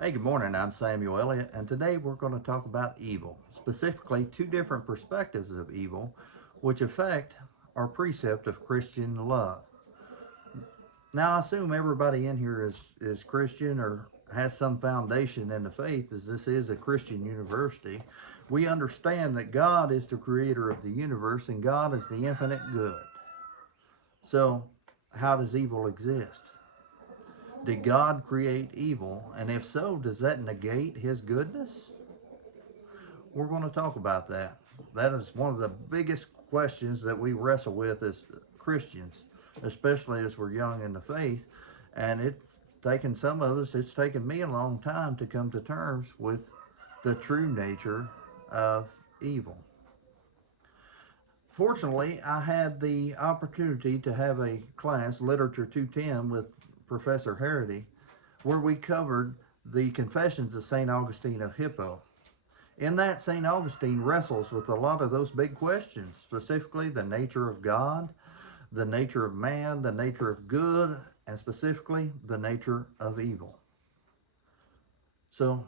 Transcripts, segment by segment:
Hey, good morning. I'm Samuel Elliott, and today we're going to talk about evil, specifically two different perspectives of evil, which affect our precept of Christian love. Now, I assume everybody in here is Christian or has some foundation in the faith, as this is a Christian university. We understand that God is the creator of the universe and God is the infinite good. So, how does evil exist? Did God create evil? And if so, does that negate his goodness? We're going to talk about that. That is one of the biggest questions that we wrestle with as Christians, especially as we're young in the faith. And it's taken some of us, it's taken me a long time to come to terms with the true nature of evil. Fortunately, I had the opportunity to have a class, Literature 210, with Professor Harity, where we covered the Confessions of St. Augustine of Hippo. In that, St. Augustine wrestles with a lot of those big questions, specifically the nature of God, the nature of man, the nature of good, and specifically the nature of evil. So,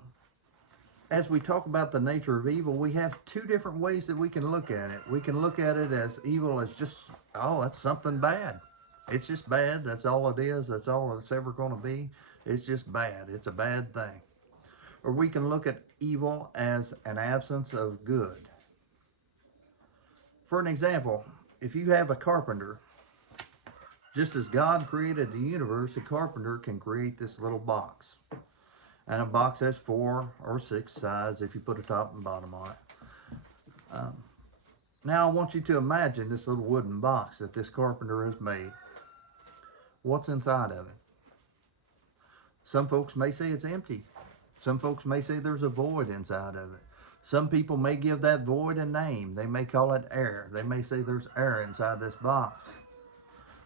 as we talk about the nature of evil, we have two different ways that we can look at it. We can look at it as evil as just, oh, that's something bad. It's just bad. That's all it is. That's all it's ever going to be. It's just bad. It's a bad thing. Or we can look at evil as an absence of good. For an example, if you have a carpenter, just as God created the universe, a carpenter can create this little box. And a box has 4 or 6 sides if you put a top and bottom on it. Now I want you to imagine this little wooden box that this carpenter has made. What's inside of it? Some folks may say it's empty. Some folks may say there's a void inside of it. Some people may give that void a name. They may call it air. They may say there's air inside this box.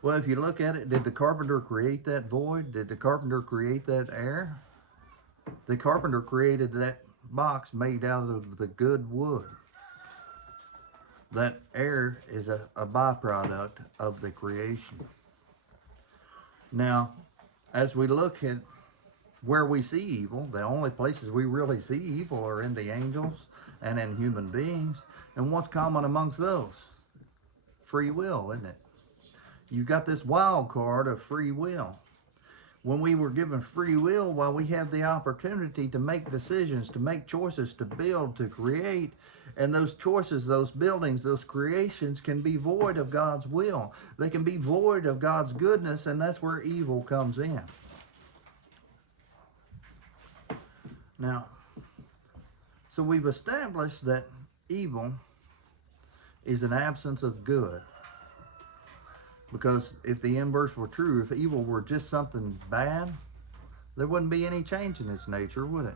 Well, if you look at it, did the carpenter create that void? Did the carpenter create that air? The carpenter created that box made out of the good wood. That air is a byproduct of the creation. Now, as we look at where we see evil, the only places we really see evil are in the angels and in human beings. And what's common amongst those? Free will, isn't it? You've got this wild card of free will. When we were given free will, while we have the opportunity to make decisions, to make choices, to build, to create, and those choices, those buildings, those creations can be void of God's will. They can be void of God's goodness, and that's where evil comes in. Now, so we've established that evil is an absence of good. Because if the inverse were true, if evil were just something bad, there wouldn't be any change in its nature, would it?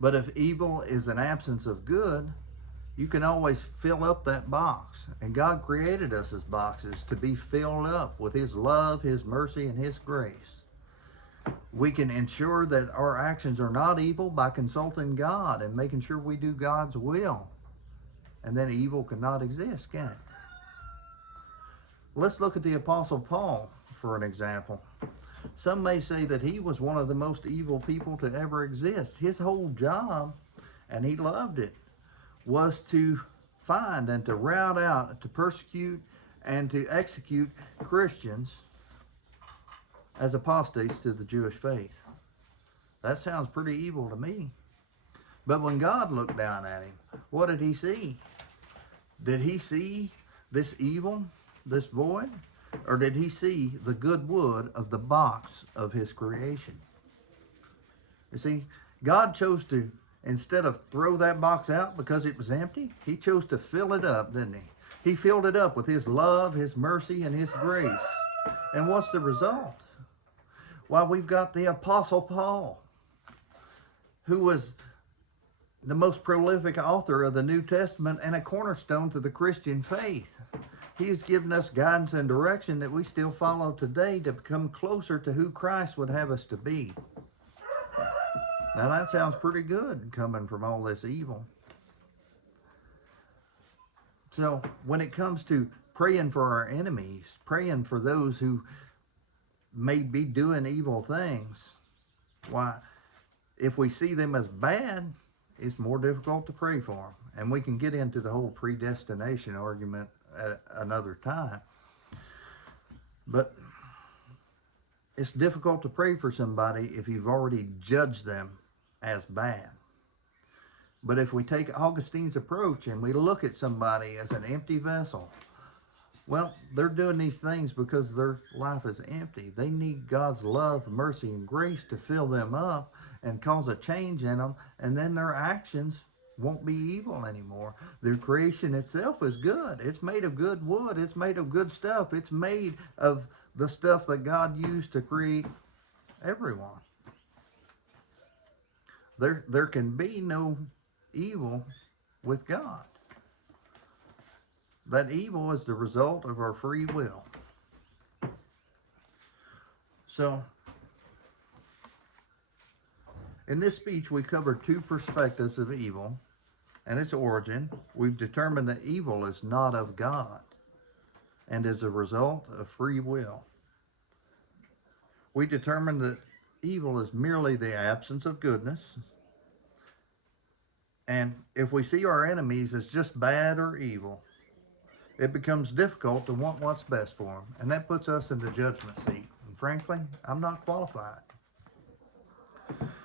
But if evil is an absence of good, you can always fill up that box. And God created us as boxes to be filled up with His love, His mercy, and His grace. We can ensure that our actions are not evil by consulting God and making sure we do God's will. And then evil cannot exist, can it? Let's look at the Apostle Paul for an example. Some may say that he was one of the most evil people to ever exist. His whole job, and he loved it, was to find and to rout out, to persecute and to execute Christians as apostates to the Jewish faith. That sounds pretty evil to me. But when God looked down at him, what did He see? Did He see this evil, this void? Or did He see the good wood of the box of His creation? You see, God chose to, instead of throw that box out because it was empty, He chose to fill it up, didn't He? He filled it up with His love, His mercy, and His grace. And what's the result? Well, we've got the Apostle Paul, who was the most prolific author of the New Testament and a cornerstone to the Christian faith. He has given us guidance and direction that we still follow today to become closer to who Christ would have us to be. Now that sounds pretty good coming from all this evil. So when it comes to praying for our enemies, praying for those who may be doing evil things, why, if we see them as bad, it's more difficult to pray for them. And we can get into the whole predestination argument at another time. But it's difficult to pray for somebody if you've already judged them as bad. But if we take Augustine's approach and we look at somebody as an empty vessel, well, they're doing these things because their life is empty. They need God's love, mercy, and grace to fill them up and cause a change in them, and then their actions won't be evil anymore. Their creation itself is good. It's made of good wood. It's made of good stuff. It's made of the stuff that God used to create everyone. There can be no evil with God. That evil is the result of our free will. So, in this speech, we covered two perspectives of evil and its origin. We've determined that evil is not of God and is a result of free will. We determined that evil is merely the absence of goodness. And if we see our enemies as just bad or evil, it becomes difficult to want what's best for them. And that puts us in the judgment seat. And frankly, I'm not qualified.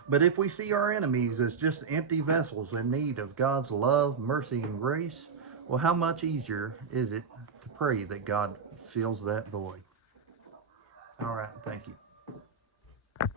But if we see our enemies as just empty vessels in need of God's love, mercy, and grace, well, how much easier is it to pray that God fills that void? All right, thank you.